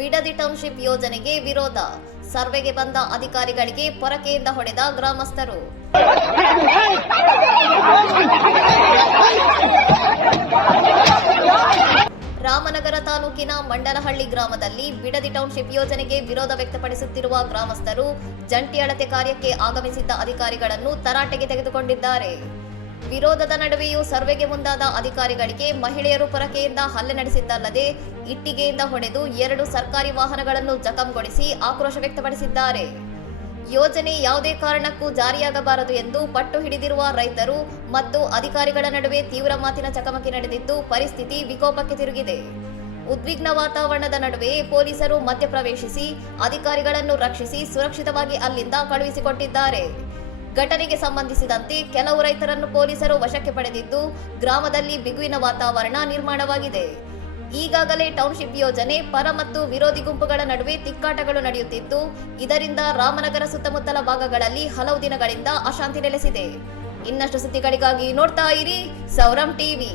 Bidadi township ಯೋಜನೆಗೆ ವಿರೋಧ. ಸರ್ವೆಗೆ ಬಂದ ಅಧಿಕಾರಿಗಳಿಗೆ ಪೊರಕೆಯಿಂದ ಹೊಡೆದ ಗ್ರಾಮಸ್ಥರು. ರಾಮನಗರ ತಾಲೂಕಿನ ಮಂಡನಹಳ್ಳಿ ಗ್ರಾಮದಲ್ಲಿ ಬಿಡದಿ ಟೌನ್ಶಿಪ್ ಯೋಜನೆಗೆ ವಿರೋಧ ವ್ಯಕ್ತಪಡಿಸುತ್ತಿರುವ ಗ್ರಾಮಸ್ಥರು ಜಂಟಿ ಅಳತೆ ಕಾರ್ಯಕ್ಕೆ ಆಗಮಿಸಿದ್ದ ಅಧಿಕಾರಿಗಳನ್ನು ತರಾಟೆಗೆ ತೆಗೆದುಕೊಂಡಿದ್ದಾರೆ. ವಿರೋಧದ ನಡುವೆಯೂ ಸರ್ವೆಗೆ ಮುಂದಾದ ಅಧಿಕಾರಿಗಳಿಗೆ ಮಹಿಳೆಯರು ಪೊರಕೆಯಿಂದ ಹಲ್ಲೆ ನಡೆಸಿದ್ದಲ್ಲದೆ ಇಟ್ಟಿಗೆಯಿಂದ ಹೊಡೆದು 2 ಸರ್ಕಾರಿ ವಾಹನಗಳನ್ನು ಜಖಂಗೊಳಿಸಿ ಆಕ್ರೋಶ ವ್ಯಕ್ತಪಡಿಸಿದ್ದಾರೆ. ಯೋಜನೆ ಯಾವುದೇ ಕಾರಣಕ್ಕೂ ಜಾರಿಯಾಗಬಾರದು ಎಂದು ಪಟ್ಟು ಹಿಡಿದಿರುವ ರೈತರು ಮತ್ತು ಅಧಿಕಾರಿಗಳ ನಡುವೆ ತೀವ್ರ ಮಾತಿನ ಚಕಮಕಿ ನಡೆದಿದ್ದು ಪರಿಸ್ಥಿತಿ ವಿಕೋಪಕ್ಕೆ ತಿರುಗಿದೆ. ಉದ್ವಿಗ್ನ ವಾತಾವರಣದ ನಡುವೆ ಪೊಲೀಸರು ಮಧ್ಯಪ್ರವೇಶಿಸಿ ಅಧಿಕಾರಿಗಳನ್ನು ರಕ್ಷಿಸಿ ಸುರಕ್ಷಿತವಾಗಿ ಅಲ್ಲಿಂದ ಕಳುಹಿಸಿಕೊಟ್ಟಿದ್ದಾರೆ. ಘಟನೆಗೆ ಸಂಬಂಧಿಸಿದಂತೆ ಕೆಲವು ರೈತರನ್ನು ಪೊಲೀಸರು ವಶಕ್ಕೆ ಪಡೆದಿದ್ದು ಗ್ರಾಮದಲ್ಲಿ ಬಿಗುವಿನ ವಾತಾವರಣ ನಿರ್ಮಾಣವಾಗಿದೆ. ಈಗಾಗಲೇ ಟೌನ್ಶಿಪ್ ಯೋಜನೆ ಪರ ಮತ್ತು ವಿರೋಧಿ ಗುಂಪುಗಳ ನಡುವೆ ತಿಕ್ಕಾಟಗಳು ನಡೆಯುತ್ತಿದ್ದು ಇದರಿಂದ ರಾಮನಗರ ಸುತ್ತಮುತ್ತಲ ಭಾಗಗಳಲ್ಲಿ ಹಲವು ದಿನಗಳಿಂದ ಅಶಾಂತಿ ನೆಲೆಸಿದೆ. ಇನ್ನಷ್ಟು ಸುದ್ದಿಗಳಿಗಾಗಿ ನೋಡ್ತಾ ಇರಿ ಸೌರಂ ಟಿವಿ.